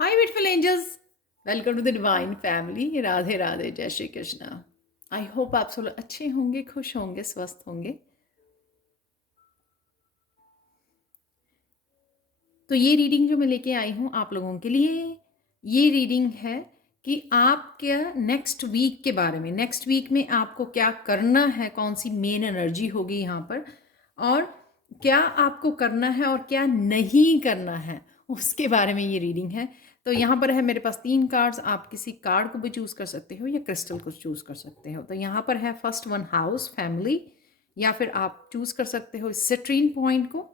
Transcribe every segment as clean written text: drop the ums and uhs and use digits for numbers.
Hi beautiful angels, welcome to the divine family. Radhe Radhe, जय Shri Krishna. I hope आप सब लोग अच्छे होंगे, खुश होंगे, स्वस्थ होंगे। तो ये रीडिंग जो मैं लेके आई हूँ आप लोगों के लिए, ये रीडिंग है कि आप क्या नेक्स्ट वीक के बारे में, नेक्स्ट वीक में आपको क्या करना है, कौन सी मेन एनर्जी होगी यहाँ पर, और क्या आपको करना है और क्या नहीं करना है, उसके बारे में ये रीडिंग है। तो यहाँ पर है मेरे पास 3 कार्ड्स। आप किसी कार्ड को भी चूज़ कर सकते हो या क्रिस्टल को चूज़ कर सकते हो। तो यहाँ पर है फर्स्ट वन हाउस, फैमिली, या फिर आप चूज़ कर सकते हो सिट्रीन पॉइंट को।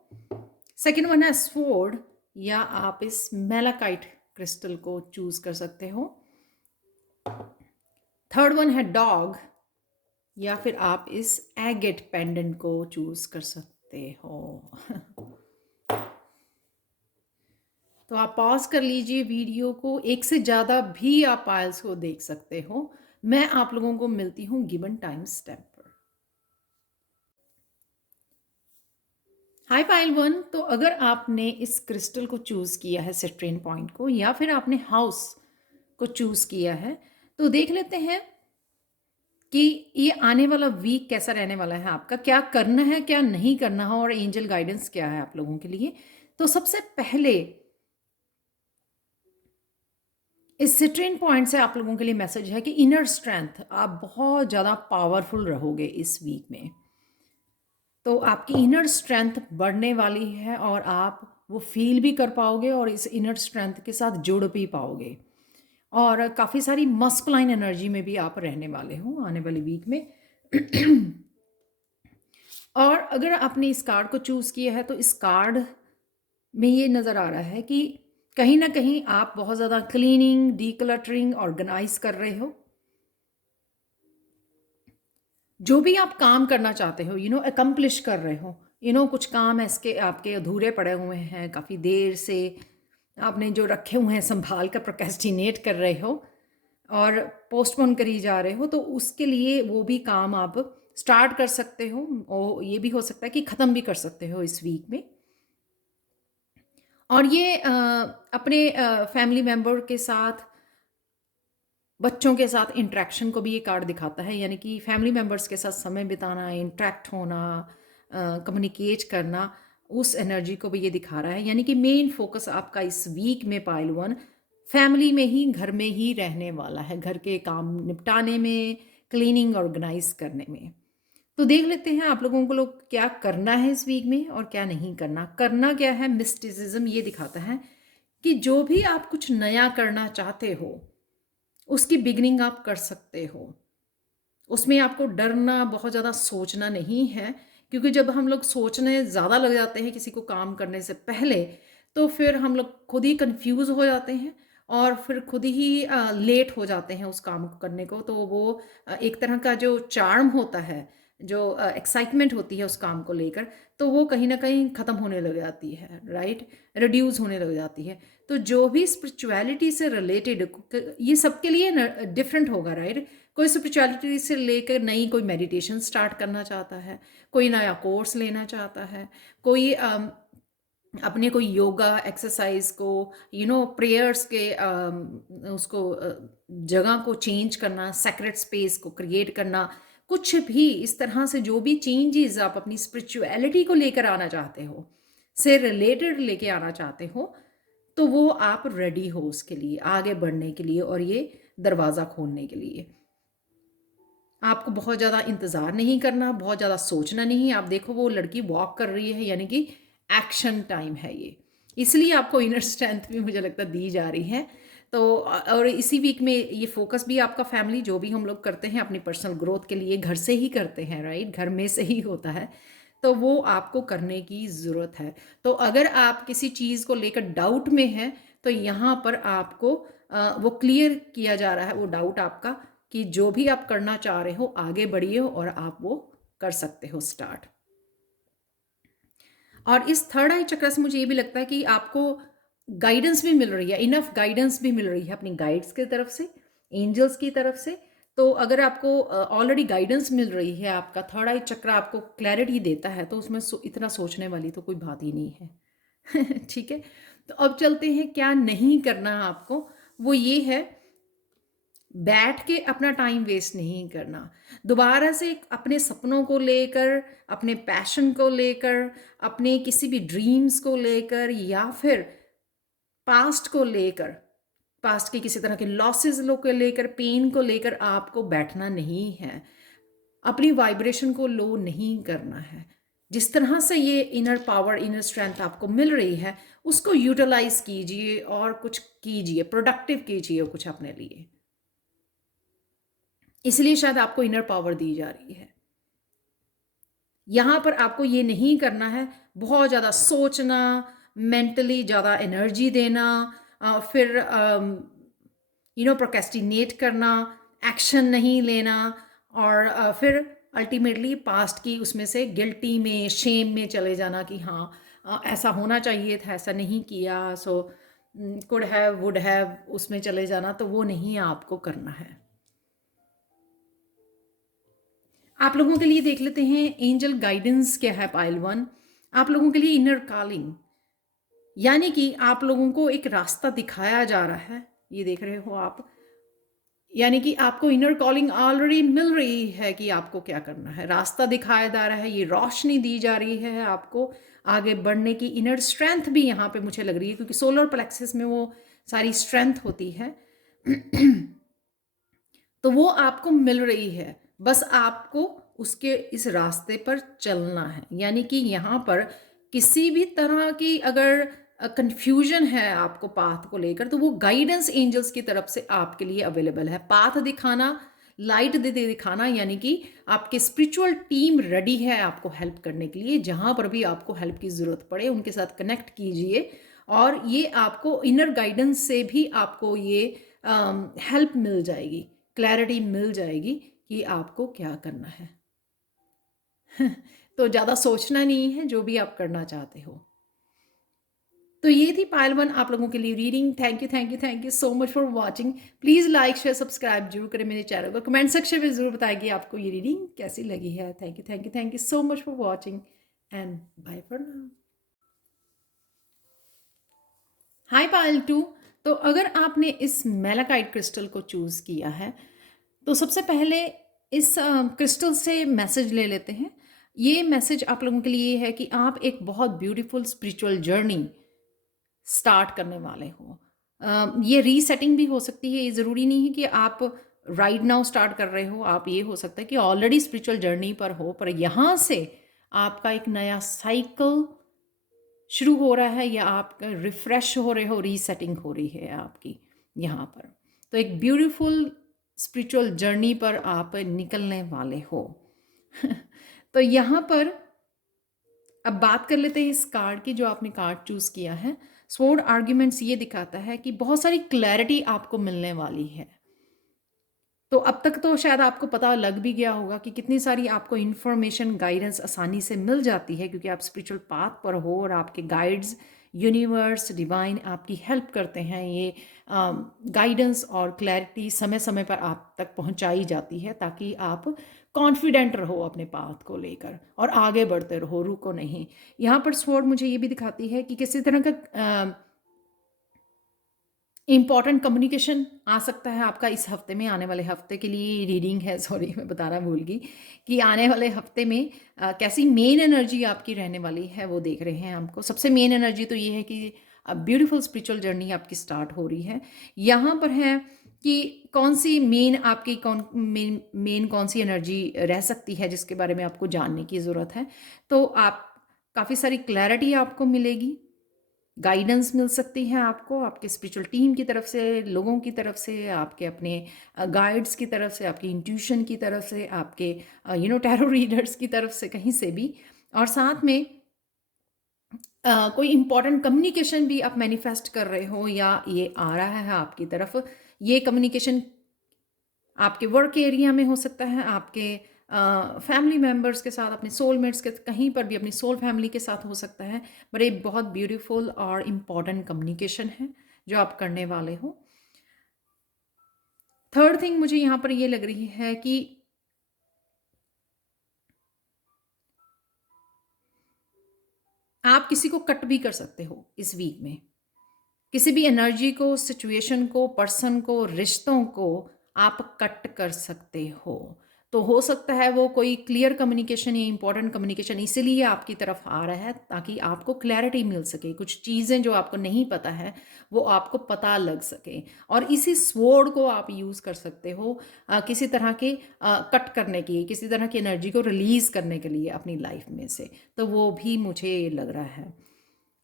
सेकेंड वन है स्वॉर्ड, या आप इस मेलाकाइट क्रिस्टल को चूज कर सकते हो। थर्ड वन है डॉग, या फिर आप इस एगेट पेंडेंट को चूज कर सकते हो। तो आप पॉज कर लीजिए वीडियो को, एक से ज़्यादा भी आप पायल्स को देख सकते हो। मैं आप लोगों को मिलती हूँ गिवन टाइम स्टेप पर। हाय पायल वन, तो अगर आपने इस क्रिस्टल को चूज़ किया है, सिट्रीन पॉइंट को, या फिर आपने हाउस को चूज़ किया है, तो देख लेते हैं कि ये आने वाला वीक कैसा रहने वाला है, आपका क्या करना है, क्या नहीं करना है, और एंजल गाइडेंस क्या है आप लोगों के लिए। तो सबसे पहले इस सिट्रीन पॉइंट से आप लोगों के लिए मैसेज है कि इनर स्ट्रेंथ, आप बहुत ज़्यादा पावरफुल रहोगे इस वीक में। तो आपकी इनर स्ट्रेंथ बढ़ने वाली है और आप वो फील भी कर पाओगे और इस इनर स्ट्रेंथ के साथ जुड़ भी पाओगे, और काफ़ी सारी मस्कुलाइन एनर्जी में भी आप रहने वाले हो आने वाली वीक में। और अगर आपने इस कार्ड को चूज़ किया है तो इस कार्ड में ये नज़र आ रहा है कि कहीं ना कहीं आप बहुत ज़्यादा क्लीनिंग, डीक्लटरिंग, ऑर्गेनाइज कर रहे हो। जो भी आप काम करना चाहते हो, अकम्प्लिश कर रहे हो, कुछ काम ऐसे आपके अधूरे पड़े हुए हैं, काफ़ी देर से आपने जो रखे हुए हैं संभाल कर प्रोक्रेस्टिनेट कर रहे हो और पोस्टपोन करी जा रहे हो, तो उसके लिए वो भी काम आप स्टार्ट कर सकते हो, और ये भी हो सकता है कि ख़त्म भी कर सकते हो इस वीक में। और ये अपने फैमिली मेम्बर के साथ, बच्चों के साथ इंटरेक्शन को भी ये कार्ड दिखाता है, यानी कि फैमिली मेम्बर्स के साथ समय बिताना, इंटरेक्ट होना, कम्युनिकेट करना, उस एनर्जी को भी ये दिखा रहा है। यानी कि मेन फोकस आपका इस वीक में पाइल वन फैमिली में ही, घर में ही रहने वाला है, घर के काम निपटाने में, क्लीनिंग ऑर्गेनाइज करने में। तो देख लेते हैं आप लोगों को लोग क्या करना है इस वीक में और क्या नहीं करना। करना क्या है, मिस्टिसिज्म ये दिखाता है कि जो भी आप कुछ नया करना चाहते हो उसकी बिगनिंग आप कर सकते हो। उसमें आपको डरना, बहुत ज़्यादा सोचना नहीं है, क्योंकि जब हम लोग सोचने ज़्यादा लग जाते हैं किसी को काम करने से पहले, तो फिर हम लोग खुद ही कंफ्यूज हो जाते हैं और फिर खुद ही लेट हो जाते हैं उस काम को करने को। तो वो एक तरह का जो चार्म होता है, जो एक्साइटमेंट होती है उस काम को लेकर, तो वो कहीं ना कहीं ख़त्म होने लग जाती है, राइट, रिड्यूस होने लग जाती है। तो जो भी स्पिरिचुअलिटी से रिलेटेड, ये सबके लिए डिफरेंट होगा, राइट। कोई स्पिरिचुअलिटी से लेकर नई कोई मेडिटेशन स्टार्ट करना चाहता है, कोई नया कोर्स लेना चाहता है, कोई अपने कोई योगा एक्सरसाइज को, प्रेयर्स के उसको जगह को चेंज करना, सेक्रेट स्पेस को क्रिएट करना, कुछ भी इस तरह से जो भी चेंजेस आप अपनी स्पिरिचुअलिटी को लेकर आना चाहते हो, से रिलेटेड लेके आना चाहते हो, तो वो आप रेडी हो उसके लिए, आगे बढ़ने के लिए और ये दरवाज़ा खोलने के लिए। आपको बहुत ज़्यादा इंतज़ार नहीं करना, बहुत ज़्यादा सोचना नहीं। आप देखो वो लड़की वॉक कर रही है, यानी कि एक्शन टाइम है ये, इसलिए आपको इनर स्ट्रेंथ भी मुझे लगता है दी जा रही है। तो और इसी वीक में ये फोकस भी आपका फैमिली, जो भी हम लोग करते हैं अपनी पर्सनल ग्रोथ के लिए, घर से ही करते हैं, राइट, घर में से ही होता है, तो वो आपको करने की ज़रूरत है। तो अगर आप किसी चीज़ को लेकर डाउट में हैं, तो यहाँ पर आपको वो क्लियर किया जा रहा है वो डाउट आपका, कि जो भी आप करना चाह रहे हो आगे बढ़िए और आप वो कर सकते हो स्टार्ट। और इस थर्ड आई चक्र से मुझे ये भी लगता है कि आपको गाइडेंस भी मिल रही है, इनफ गाइडेंस भी मिल रही है अपनी गाइड्स की तरफ से, एंजल्स की तरफ से। तो अगर आपको ऑलरेडी गाइडेंस मिल रही है, आपका थर्ड आई चक्र आपको क्लैरिटी देता है, तो उसमें इतना सोचने वाली तो कोई बात ही नहीं है। ठीक है। तो अब चलते हैं क्या नहीं करना आपको, वो ये है बैठ के अपना टाइम वेस्ट नहीं करना। दोबारा से अपने सपनों को लेकर, अपने पैशन को लेकर, अपने किसी भी ड्रीम्स को लेकर या फिर पास्ट को लेकर, पास्ट के किसी तरह के लॉसेस को लेकर, पेन को लेकर आपको बैठना नहीं है। अपनी वाइब्रेशन को लो नहीं करना है। जिस तरह से ये इनर पावर, इनर स्ट्रेंथ आपको मिल रही है, उसको यूटिलाइज कीजिए और कुछ कीजिए, प्रोडक्टिव कीजिए कुछ अपने लिए। इसलिए शायद आपको इनर पावर दी जा रही है। यहां पर आपको ये नहीं करना है बहुत ज़्यादा सोचना, मेंटली ज़्यादा एनर्जी देना, फिर प्रोक्रेस्टिनेट करना, एक्शन नहीं लेना, और फिर अल्टीमेटली पास्ट की उसमें से गिल्टी में, शेम में चले जाना कि हाँ ऐसा होना चाहिए था, ऐसा नहीं किया, so could have, would have, उसमें चले जाना, तो वो नहीं आपको करना है। आप लोगों के लिए देख लेते हैं एंजल गाइडेंस क्या है। पाइल 1 आप लोगों के लिए इनर कॉलिंग, यानी कि आप लोगों को एक रास्ता दिखाया जा रहा है, ये देख रहे हो आप, यानी कि आपको इनर कॉलिंग ऑलरेडी मिल रही है कि आपको क्या करना है, रास्ता दिखाया जा रहा है, ये रोशनी दी जा रही है आपको आगे बढ़ने की। इनर स्ट्रेंथ भी यहाँ पे मुझे लग रही है, क्योंकि सोलर प्लेक्सस में वो सारी स्ट्रेंथ होती है। तो वो आपको मिल रही है, बस आपको उसके इस रास्ते पर चलना है। यानी कि यहाँ पर किसी भी तरह की अगर कंफ्यूजन है आपको पाथ को लेकर, तो वो गाइडेंस एंजल्स की तरफ से आपके लिए अवेलेबल है। पाथ दिखाना, लाइट दे दिखाना, यानी कि आपके स्पिरिचुअल टीम रेडी है आपको हेल्प करने के लिए। जहाँ पर भी आपको हेल्प की ज़रूरत पड़े उनके साथ कनेक्ट कीजिए, और ये आपको इनर गाइडेंस से भी आपको ये हेल्प मिल जाएगी, क्लैरिटी मिल जाएगी कि आपको क्या करना है। तो ज़्यादा सोचना नहीं है जो भी आप करना चाहते हो। तो ये थी पायल 1 आप लोगों के लिए reading. Thank you so much for watching. Please like share subscribe जरूर करें मेरे चैनल को। कमेंट सेक्शन में ज़रूर बताएं कि आपको ये रीडिंग कैसी लगी है। Thank you so much for watching and bye for now. Hi Payal 2। तो अगर आपने इस मेलाकाइट क्रिस्टल को चूज़ किया है, तो सबसे पहले इस क्रिस्टल से मैसेज ले लेते हैं। ये मैसेज आप लोगों के लिए है कि आप एक बहुत ब्यूटीफुल स्पिरिचुअल जर्नी स्टार्ट करने वाले हो। ये रीसेटिंग भी हो सकती है, ये ज़रूरी नहीं है कि आप राइट नाउ स्टार्ट कर रहे हो। आप, ये हो सकता है कि ऑलरेडी स्पिरिचुअल जर्नी पर हो, पर यहाँ से आपका एक नया साइकिल शुरू हो रहा है, या आप रिफ्रेश हो रहे हो, रीसेटिंग हो रही है आपकी यहाँ पर। तो एक ब्यूटीफुल स्पिरिचुअल जर्नी पर आप निकलने वाले हो। तो यहाँ पर अब बात कर लेते हैं इस कार्ड की, जो आपने कार्ड चूज़ किया है। स्वॉर्ड आर्ग्यूमेंट्स ये दिखाता है कि बहुत सारी क्लैरिटी आपको मिलने वाली है। तो अब तक तो शायद आपको पता लग भी गया होगा कि कितनी सारी आपको इन्फॉर्मेशन, गाइडेंस आसानी से मिल जाती है, क्योंकि आप स्पिरिचुअल पाथ पर हो और आपके गाइड्स, यूनिवर्स, डिवाइन आपकी हेल्प करते हैं। ये गाइडेंस और क्लैरिटी समय समय पर आप तक पहुंचाई जाती है, ताकि आप कॉन्फिडेंट रहो अपने पाथ को लेकर और आगे बढ़ते रहो, रुको नहीं। यहाँ पर स्वॉर्ड मुझे ये भी दिखाती है कि किसी तरह का इम्पॉर्टेंट कम्युनिकेशन आ सकता है आपका इस हफ्ते में। आने वाले हफ्ते के लिए रीडिंग है, सॉरी मैं बताना भूल गई कि आने वाले हफ्ते में कैसी मेन एनर्जी आपकी रहने वाली है, वो देख रहे हैं हमको। सबसे मेन एनर्जी तो ये है कि ब्यूटीफुल स्पिरिचुअल जर्नी आपकी स्टार्ट हो रही है। यहाँ पर है कि कौन सी मेन आपकी मेन कौन सी एनर्जी रह सकती है, जिसके बारे में आपको जानने की ज़रूरत है। तो आप काफ़ी सारी क्लैरिटी आपको मिलेगी, गाइडेंस मिल सकती है आपको आपके स्पिरिचुअल टीम की तरफ से, लोगों की तरफ से, आपके अपने गाइड्स की तरफ से, आपकी इंट्यूशन की तरफ से, आपके टैरो रीडर्स की तरफ से, कहीं से भी। और साथ में कोई इंपॉर्टेंट कम्युनिकेशन भी आप मैनिफेस्ट कर रहे हो, या ये आ रहा है आपकी तरफ। ये कम्युनिकेशन आपके वर्क एरिया में हो सकता है, आपके फैमिली मेम्बर्स के साथ, अपने सोलमेट्स के, कहीं पर भी अपनी सोल फैमिली के साथ हो सकता है। बट एक बहुत ब्यूटीफुल और इम्पॉर्टेंट कम्युनिकेशन है जो आप करने वाले हो। थर्ड थिंग मुझे यहाँ पर ये लग रही है कि आप किसी को कट भी कर सकते हो इस वीक में। किसी भी एनर्जी को, सिचुएशन को, पर्सन को, रिश्तों को आप कट कर सकते हो। तो हो सकता है वो कोई क्लियर कम्युनिकेशन या इंपॉर्टेंट कम्युनिकेशन इसीलिए आपकी तरफ आ रहा है ताकि आपको क्लैरिटी मिल सके, कुछ चीज़ें जो आपको नहीं पता है वो आपको पता लग सके। और इसी स्वॉर्ड को आप यूज़ कर सकते हो किसी तरह के कट करने की, किसी तरह की एनर्जी को रिलीज़ करने के लिए अपनी लाइफ में से। तो वो भी मुझे लग रहा है।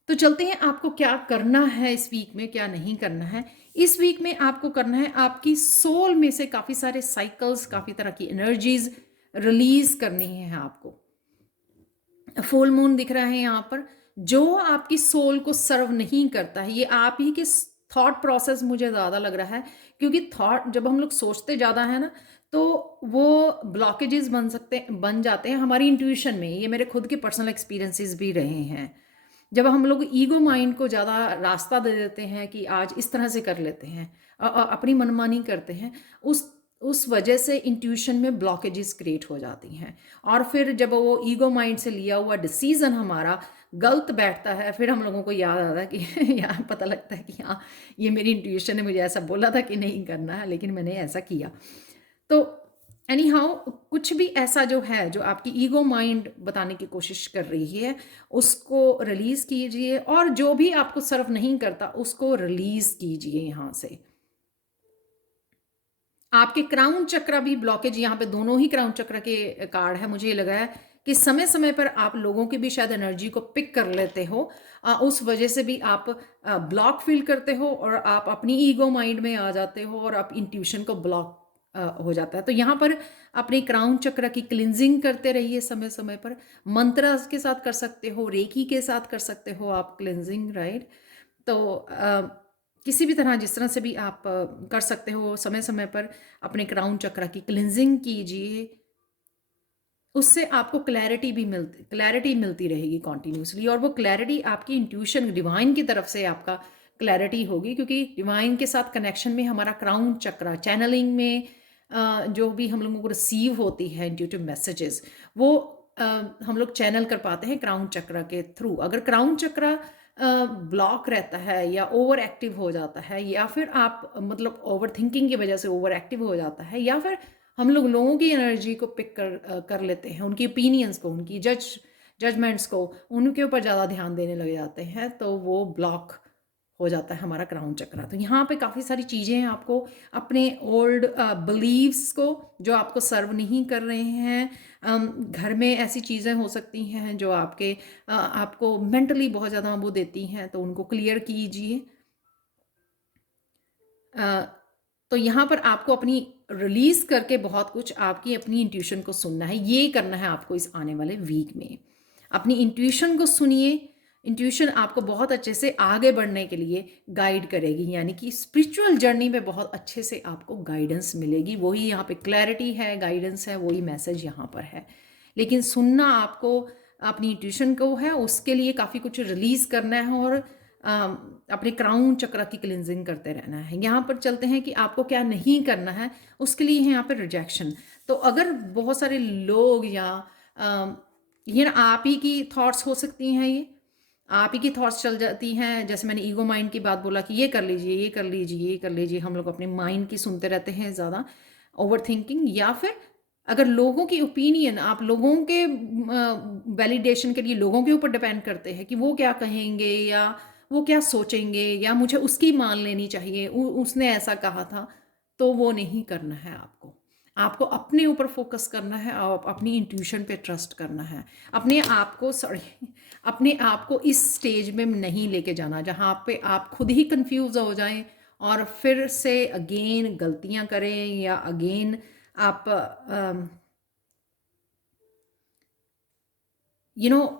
तो चलते हैं आपको क्या करना है इस वीक में, क्या नहीं करना है। इस वीक में आपको करना है आपकी सोल में से काफ़ी सारे साइकिल्स, काफ़ी तरह की एनर्जीज रिलीज करनी है आपको। फुल मून दिख रहा है यहाँ पर, जो आपकी सोल को सर्व नहीं करता है, ये आप ही के थॉट प्रोसेस मुझे ज़्यादा लग रहा है, क्योंकि थॉट जब हम लोग सोचते ज़्यादा है ना, तो वो ब्लॉकेजेस बन जाते हैं हमारी इंट्यूशन में। ये मेरे खुद के पर्सनल एक्सपीरियंसेस भी रहे हैं। जब हम लोग ईगो माइंड को ज़्यादा रास्ता दे देते हैं कि आज इस तरह से कर लेते हैं, अपनी मनमानी करते हैं, उस वजह से इंट्यूशन में ब्लॉकेजेस क्रिएट हो जाती हैं। और फिर जब वो ईगो माइंड से लिया हुआ डिसीजन हमारा गलत बैठता है, फिर हम लोगों को याद आता है कि यार पता लगता है कि हाँ, ये मेरी इंट्यूशन ने मुझे ऐसा बोला था कि नहीं करना है, लेकिन मैंने ऐसा किया। तो एनी हाउ, कुछ भी ऐसा जो है जो आपकी ईगो माइंड बताने की कोशिश कर रही है, उसको रिलीज कीजिए, और जो भी आपको सर्व नहीं करता उसको रिलीज कीजिए यहाँ से। आपके क्राउन चक्र भी ब्लॉकेज, यहाँ पे दोनों ही क्राउन चक्र के कार्ड है। मुझे लगा है कि समय समय पर आप लोगों की भी शायद एनर्जी को पिक कर लेते हो, उस वजह से भी आप ब्लॉक फील करते हो और आप अपनी ईगो माइंड में आ जाते हो और आप इंट्यूशन को ब्लॉक हो जाता है। तो यहाँ पर अपने क्राउन चक्र की क्लिनजिंग करते रहिए समय समय पर। मंत्र के साथ कर सकते हो, रेकी के साथ कर सकते हो आप क्लिनजिंग, राइट। तो किसी भी तरह जिस तरह से भी आप कर सकते हो, समय समय पर अपने क्राउन चक्र की क्लिनजिंग कीजिए। उससे आपको क्लैरिटी मिलती रहेगी कॉन्टिन्यूसली, और वो क्लैरिटी आपकी इंट्यूशन डिवाइन की तरफ से आपका क्लैरिटी होगी, क्योंकि डिवाइन के साथ कनेक्शन में हमारा क्राउन चक्र, चैनलिंग में जो भी हम लोगों को रिसीव होती है इंट्यूटिव मैसेजेस, वो हम लोग चैनल कर पाते हैं क्राउन चक्र के थ्रू। अगर क्राउन चक्र ब्लॉक रहता है या ओवर एक्टिव हो जाता है, या फिर आप मतलब ओवर थिंकिंग की वजह से ओवर एक्टिव हो जाता है, या फिर हम लोग लोगों की एनर्जी को पिक कर लेते हैं, उनकी ओपिनियंस को, उनकी जजमेंट्स को, उनके ऊपर ज़्यादा ध्यान देने लग जाते हैं, तो वो ब्लॉक हो जाता है हमारा क्राउन चक्र। तो यहाँ पे काफ़ी सारी चीज़ें हैं, आपको अपने ओल्ड बिलीव्स को जो आपको सर्व नहीं कर रहे हैं, घर में ऐसी चीज़ें हो सकती हैं जो आपको मेंटली बहुत ज़्यादा वो देती हैं, तो उनको क्लियर कीजिए। तो यहाँ पर आपको अपनी रिलीज करके बहुत कुछ आपकी अपनी इंट्यूशन को सुनना है, ये करना है आपको इस आने वाले वीक में। अपनी इंट्यूशन को सुनिए। इंट्यूशन आपको बहुत अच्छे से आगे बढ़ने के लिए गाइड करेगी, यानी कि स्पिरिचुअल जर्नी में बहुत अच्छे से आपको गाइडेंस मिलेगी। वही यहाँ पे क्लैरिटी है, गाइडेंस है, वही मैसेज यहाँ पर है। लेकिन सुनना आपको अपनी इंट्यूशन को है, उसके लिए काफ़ी कुछ रिलीज करना है, और अपने क्राउन चक्र की क्लिनजिंग करते रहना है। यहाँ पर चलते हैं कि आपको क्या नहीं करना है, उसके लिए है यहाँ पर रिजेक्शन। तो अगर बहुत सारे लोग या ये ना आप ही की थॉट्स हो सकती हैं, ये आप ही की थॉट्स चल जाती हैं। जैसे मैंने ईगो माइंड की बात बोला कि ये कर लीजिए, ये कर लीजिए, ये कर लीजिए, हम लोग अपने माइंड की सुनते रहते हैं ज़्यादा, ओवर थिंकिंग। या फिर अगर लोगों की ओपिनियन, आप लोगों के वैलिडेशन के लिए लोगों के ऊपर डिपेंड करते हैं कि वो क्या कहेंगे या वो क्या सोचेंगे, या मुझे उसकी मान लेनी चाहिए, उसने ऐसा कहा था, तो वो नहीं करना है आपको। आपको अपने ऊपर फोकस करना है और अपनी इंट्यूशन पे ट्रस्ट करना है। अपने आप को इस स्टेज में नहीं लेके जाना जहाँ पे आप खुद ही कंफ्यूज हो जाएं और फिर से अगेन गलतियां करें, या अगेन आप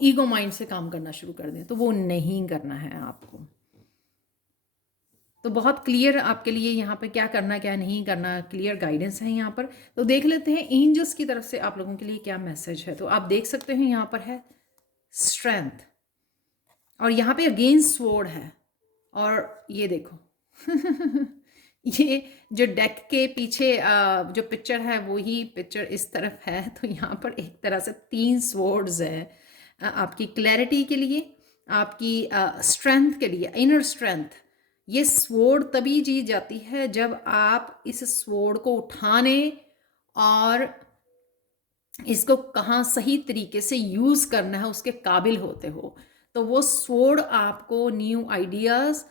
ईगो माइंड से काम करना शुरू कर दें। तो वो नहीं करना है आपको। तो बहुत क्लियर आपके लिए यहाँ पे क्या करना क्या नहीं करना, क्लियर गाइडेंस है यहाँ पर। तो देख लेते हैं एंजल्स की तरफ से आप लोगों के लिए क्या मैसेज है। तो आप देख सकते हैं यहाँ पर है स्ट्रेंथ, और यहाँ पे अगेन स्वॉर्ड है, और ये देखो ये जो डेक के पीछे जो पिक्चर है वही पिक्चर इस तरफ है। तो यहाँ पर एक तरह से 3 स्वॉर्ड्स हैं आपकी क्लैरिटी के लिए, आपकी स्ट्रेंथ के लिए, इनर स्ट्रेंथ, ये स्वॉर्ड तभी जीत जाती है जब आप इस स्वॉर्ड को उठाने और इसको कहाँ सही तरीके से यूज़ करना है उसके काबिल होते हो। तो वो स्वॉर्ड आपको न्यू आइडियाज़,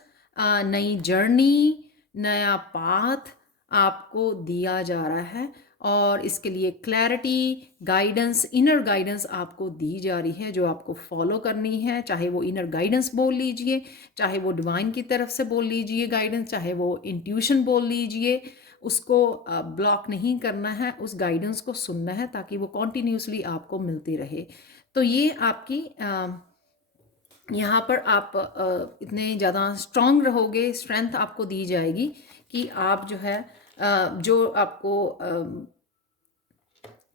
नई जर्नी, नया पाथ आपको दिया जा रहा है और इसके लिए क्लैरिटी, गाइडेंस, इनर गाइडेंस आपको दी जा रही है जो आपको फॉलो करनी है। चाहे वो इनर गाइडेंस बोल लीजिए, चाहे वो डिवाइन की तरफ से बोल लीजिए गाइडेंस, चाहे वो इंट्यूशन बोल लीजिए, उसको ब्लॉक नहीं करना है, उस गाइडेंस को सुनना है ताकि वो कॉन्टिन्यूसली आपको मिलती रहे। तो ये आपकी यहाँ पर आप इतने ज़्यादा स्ट्रांग रहोगे, स्ट्रेंथ आपको दी जाएगी कि आप जो है जो आपको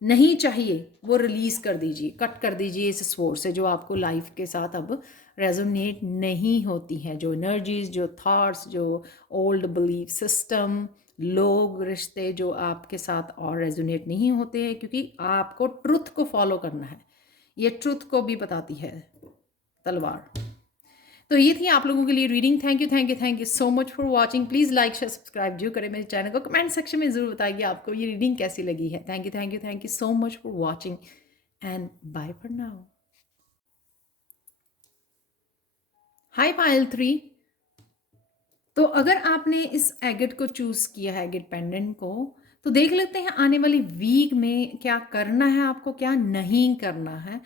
नहीं चाहिए वो रिलीज़ कर दीजिए, कट कर दीजिए इस स्वॉर्ड से जो आपको लाइफ के साथ अब रेजोनेट नहीं होती हैं, जो एनर्जीज, जो थॉट्स, जो ओल्ड बिलीफ सिस्टम, लोग, रिश्ते जो आपके साथ और रेजोनेट नहीं होते हैं, क्योंकि आपको ट्रुथ को फॉलो करना है। ये ट्रुथ को भी बताती है तलवार। तो ये थी आप लोगों के लिए reading. Thank you so much for watching. Please like share subscribe जो करें मेरे चैनल को। कमेंट सेक्शन में ज़रूर बताइए आपको ये रीडिंग कैसी लगी है। Thank you so much for watching and bye for now. Hi Payal 3। तो अगर आपने इस एगेट को चूज़ किया है, एगेट पेंडेंट को, तो देख लेते हैं आने वाली वीक में क्या करना है आपको, क्या नहीं करना है।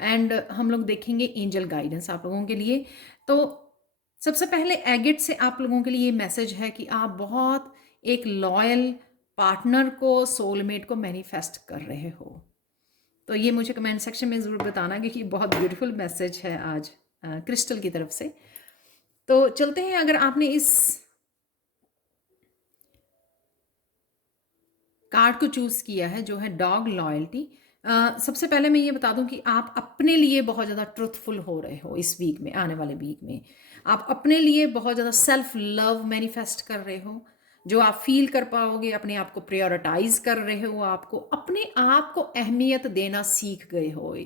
एंड हम लोग देखेंगे एंजल गाइडेंस आप लोगों के लिए। तो सबसे पहले एगेट से आप लोगों के लिए ये मैसेज है कि आप बहुत एक लॉयल पार्टनर को, सोलमेट को मैनिफेस्ट कर रहे हो। तो ये मुझे कमेंट सेक्शन में ज़रूर बताना क्योंकि बहुत ब्यूटीफुल मैसेज है आज क्रिस्टल की तरफ से। तो चलते हैं, अगर आपने इस कार्ड को चूज़ किया है जो है डॉग लॉयल्टी, सबसे पहले मैं ये बता दूं कि आप अपने लिए बहुत ज़्यादा ट्रुथफुल हो रहे हो इस वीक में, आने वाले वीक में आप अपने लिए बहुत ज़्यादा सेल्फ लव मैनिफेस्ट कर रहे हो, जो आप फील कर पाओगे। अपने आप को प्रायोरिटाइज कर रहे हो, आपको अपने आप को अहमियत देना सीख गए हो।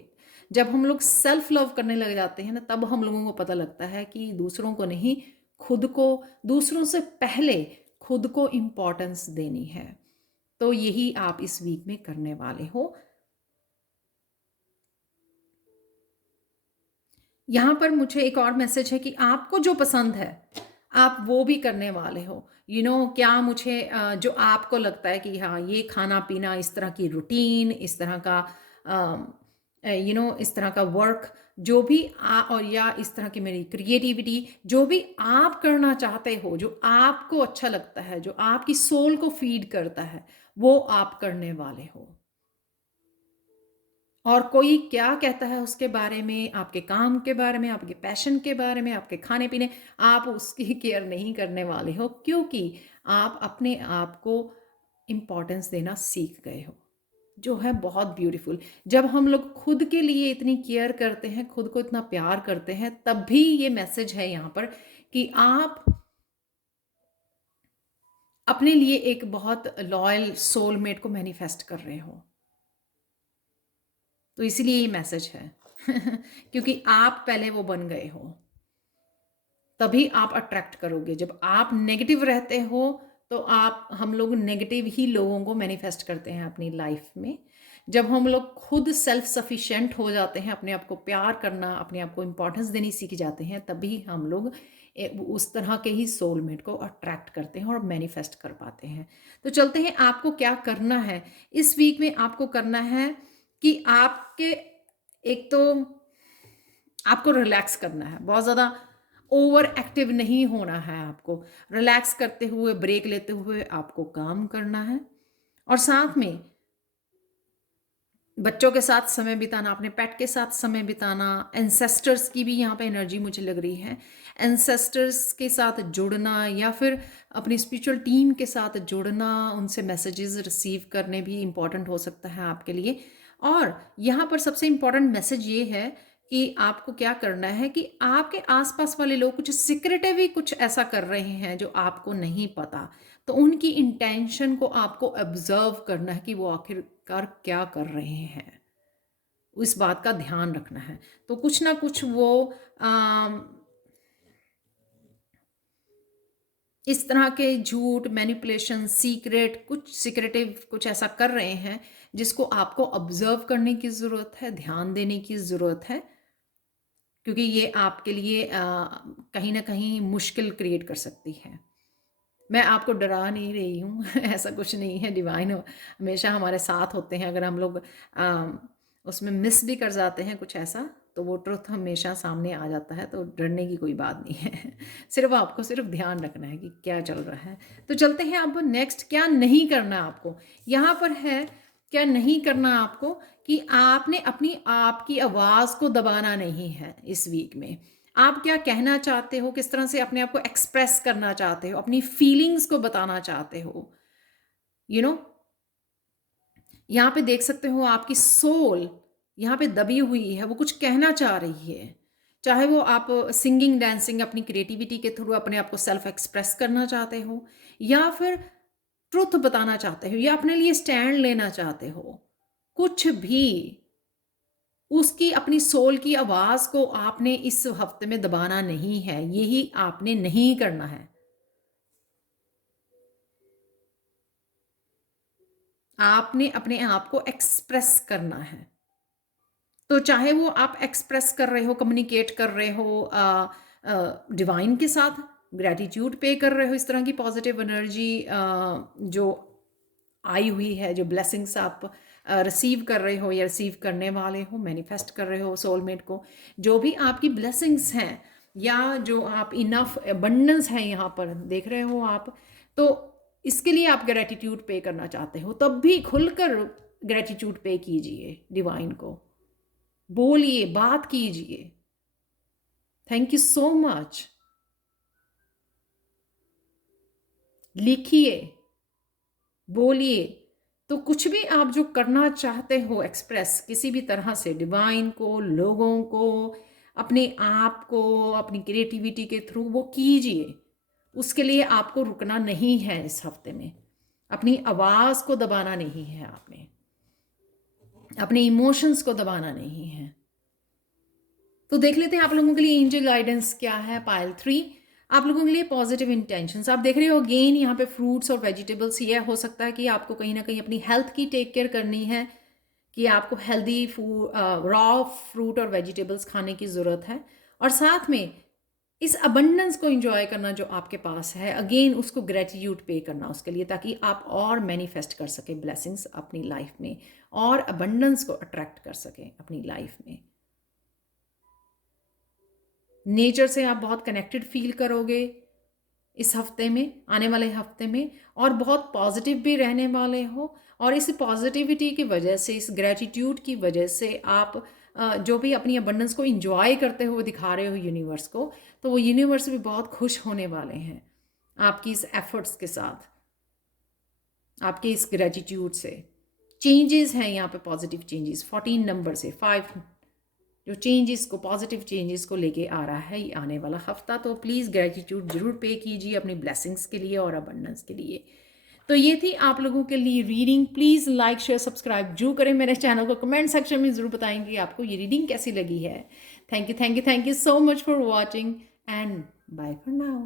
जब हम लोग सेल्फ लव करने लग जाते हैं ना, तब हम लोगों को पता लगता है कि दूसरों को नहीं, खुद को, दूसरों से पहले खुद को इम्पोर्टेंस देनी है। तो यही आप इस वीक में करने वाले हो। यहाँ पर मुझे एक और मैसेज है कि आपको जो पसंद है आप वो भी करने वाले हो। क्या मुझे जो आपको लगता है कि हाँ, ये खाना पीना, इस तरह की रूटीन, इस तरह का इस तरह का वर्क, जो भी और या इस तरह की मेरी क्रिएटिविटी, जो भी आप करना चाहते हो, जो आपको अच्छा लगता है, जो आपकी सोल को फीड करता है, वो आप करने वाले हो। और कोई क्या कहता है उसके बारे में, आपके काम के बारे में, आपके पैशन के बारे में, आपके खाने पीने, आप उसकी केयर नहीं करने वाले हो, क्योंकि आप अपने आप को इम्पोर्टेंस देना सीख गए हो, जो है बहुत ब्यूटीफुल। जब हम लोग खुद के लिए इतनी केयर करते हैं, खुद को इतना प्यार करते हैं, तब भी ये मैसेज है यहाँ पर कि आप अपने लिए एक बहुत लॉयल सोलमेट को मैनिफेस्ट कर रहे हो। तो इसीलिए ये मैसेज है क्योंकि आप पहले वो बन गए हो, तभी आप अट्रैक्ट करोगे। जब आप नेगेटिव रहते हो तो हम लोग नेगेटिव ही लोगों को मैनिफेस्ट करते हैं अपनी लाइफ में। जब हम लोग खुद सेल्फ सफिशिएंट हो जाते हैं, अपने आप को प्यार करना, अपने आप को इम्पोर्टेंस देनी सीख जाते हैं, तभी हम लोग उस तरह के ही सोलमेट को अट्रैक्ट करते हैं और मैनिफेस्ट कर पाते हैं। तो चलते हैं, आपको क्या करना है इस वीक में। आपको करना है कि आपके एक तो आपको रिलैक्स करना है, बहुत ज़्यादा ओवर एक्टिव नहीं होना है। आपको रिलैक्स करते हुए, ब्रेक लेते हुए आपको काम करना है। और साथ में बच्चों के साथ समय बिताना, अपने पेट के साथ समय बिताना, एंसेस्टर्स की भी यहाँ पे एनर्जी मुझे लग रही है। एंसेस्टर्स के साथ जुड़ना या फिर अपनी स्पिरिचुअल टीम के साथ जुड़ना, उनसे मैसेजेस रिसीव करने भी इम्पॉर्टेंट हो सकता है आपके लिए। और यहाँ पर सबसे इम्पॉर्टेंट मैसेज ये है कि आपको क्या करना है कि आपके आसपास वाले लोग कुछ सीक्रेटिव ही कुछ ऐसा कर रहे हैं जो आपको नहीं पता। तो उनकी इंटेंशन को आपको ऑब्जर्व करना है कि वो आखिरकार क्या कर रहे हैं, इस बात का ध्यान रखना है। तो कुछ ना कुछ वो इस तरह के झूठ, मैनिपुलेशन, सीक्रेट, कुछ सीक्रेटिव कुछ ऐसा कर रहे हैं जिसको आपको ऑब्जर्व करने की ज़रूरत है, ध्यान देने की ज़रूरत है, क्योंकि ये आपके लिए कहीं न कहीं मुश्किल क्रिएट कर सकती है। मैं आपको डरा नहीं रही हूँ ऐसा कुछ नहीं है, डिवाइन हमेशा हमारे साथ होते हैं। अगर हम लोग उसमें मिस भी कर जाते हैं कुछ ऐसा, तो वो ट्रुथ हमेशा सामने आ जाता है, तो डरने की कोई बात नहीं है सिर्फ आपको सिर्फ ध्यान रखना है कि क्या चल रहा है। तो चलते हैं अब नेक्स्ट, क्या नहीं करना आपको। यहाँ पर है क्या नहीं करना आपको, कि आपने अपनी आपकी आवाज़ को दबाना नहीं है इस वीक में। आप क्या कहना चाहते हो, किस तरह से अपने आप को एक्सप्रेस करना चाहते हो, अपनी फीलिंग्स को बताना चाहते हो, यू नो यहाँ पे देख सकते हो आपकी सोल यहाँ पे दबी हुई है, वो कुछ कहना चाह रही है। चाहे वो आप सिंगिंग, डांसिंग, अपनी क्रिएटिविटी के थ्रू अपने आप को सेल्फ एक्सप्रेस करना चाहते हो, या फिर ट्रुथ बताना चाहते हो, या अपने लिए स्टैंड लेना चाहते हो, कुछ भी, उसकी अपनी सोल की आवाज़ को आपने इस हफ्ते में दबाना नहीं है, यही आपने नहीं करना है। आपने अपने आप को एक्सप्रेस करना है। तो चाहे वो आप एक्सप्रेस कर रहे हो, कम्युनिकेट कर रहे हो डिवाइन के साथ, ग्रैटिट्यूड पे कर रहे हो, इस तरह की पॉजिटिव एनर्जी जो आई हुई है, जो ब्लेसिंग्स आप रिसीव कर रहे हो या रिसीव करने वाले हो, मैनिफेस्ट कर रहे हो सोलमेट को, जो भी आपकी ब्लेसिंग्स हैं, या जो आप इनफ अबंडेंस है यहाँ पर देख रहे हो आप, तो इसके लिए आप ग्रैटिट्यूड पे करना चाहते हो, तब भी खुलकर ग्रैटिट्यूड पे कीजिए, डिवाइन को बोलिए, बात कीजिए। थैंक यू सो मच, लिखिए, बोलिए। तो कुछ भी आप जो करना चाहते हो एक्सप्रेस किसी भी तरह से, डिवाइन को, लोगों को, अपने आप को, अपनी क्रिएटिविटी के थ्रू, वो कीजिए। उसके लिए आपको रुकना नहीं है इस हफ्ते में, अपनी आवाज़ को दबाना नहीं है, आपने अपने इमोशंस को दबाना नहीं है। तो देख लेते हैं आप लोगों के लिए एंजल गाइडेंस क्या है। पाइल 3, आप लोगों के लिए पॉजिटिव इंटेंशंस। आप देख रहे हो अगेन यहाँ पे फ्रूट्स और वेजिटेबल्स। ये हो सकता है कि आपको कहीं ना कहीं अपनी हेल्थ की टेक केयर करनी है, कि आपको हेल्दी फूड, रॉ फ्रूट और वेजिटेबल्स खाने की ज़रूरत है, और साथ में इस अबंडेंस को एंजॉय करना जो आपके पास है, अगेन उसको ग्रेटिट्यूड पे करना उसके लिए, ताकि आप और मैनिफेस्ट कर सके ब्लेसिंग्स अपनी लाइफ में, और अबंडेंस को अट्रैक्ट कर सके अपनी लाइफ में। नेचर से आप बहुत कनेक्टेड फील करोगे इस हफ्ते में, आने वाले हफ्ते में, और बहुत पॉजिटिव भी रहने वाले हो। और इस पॉजिटिविटी की वजह से, इस ग्रेटिट्यूड की वजह से आप जो भी अपनी अबंडेंस को इंजॉय करते हुए दिखा रहे हो यूनिवर्स को, तो वो यूनिवर्स भी बहुत खुश होने वाले हैं आपकी इस एफर्ट्स के साथ, आपके इस ग्रेटिट्यूड से। चेंजेस हैं यहाँ पे, पॉजिटिव चेंजेस 14 नंबर से 5, जो चेंजेस को, पॉजिटिव चेंजेस को लेके आ रहा है ये आने वाला हफ्ता। तो प्लीज़ ग्रेटिट्यूड जरूर पे कीजिए अपनी ब्लेसिंग्स के लिए और अबंडेंस के लिए। तो ये थी आप लोगों के लिए reading. Please like, share, subscribe जरूर करें मेरे चैनल को। कमेंट सेक्शन में ज़रूर बताएंगे आपको ये रीडिंग कैसी लगी है। Thank you, thank you, thank you so much for watching, and bye for now.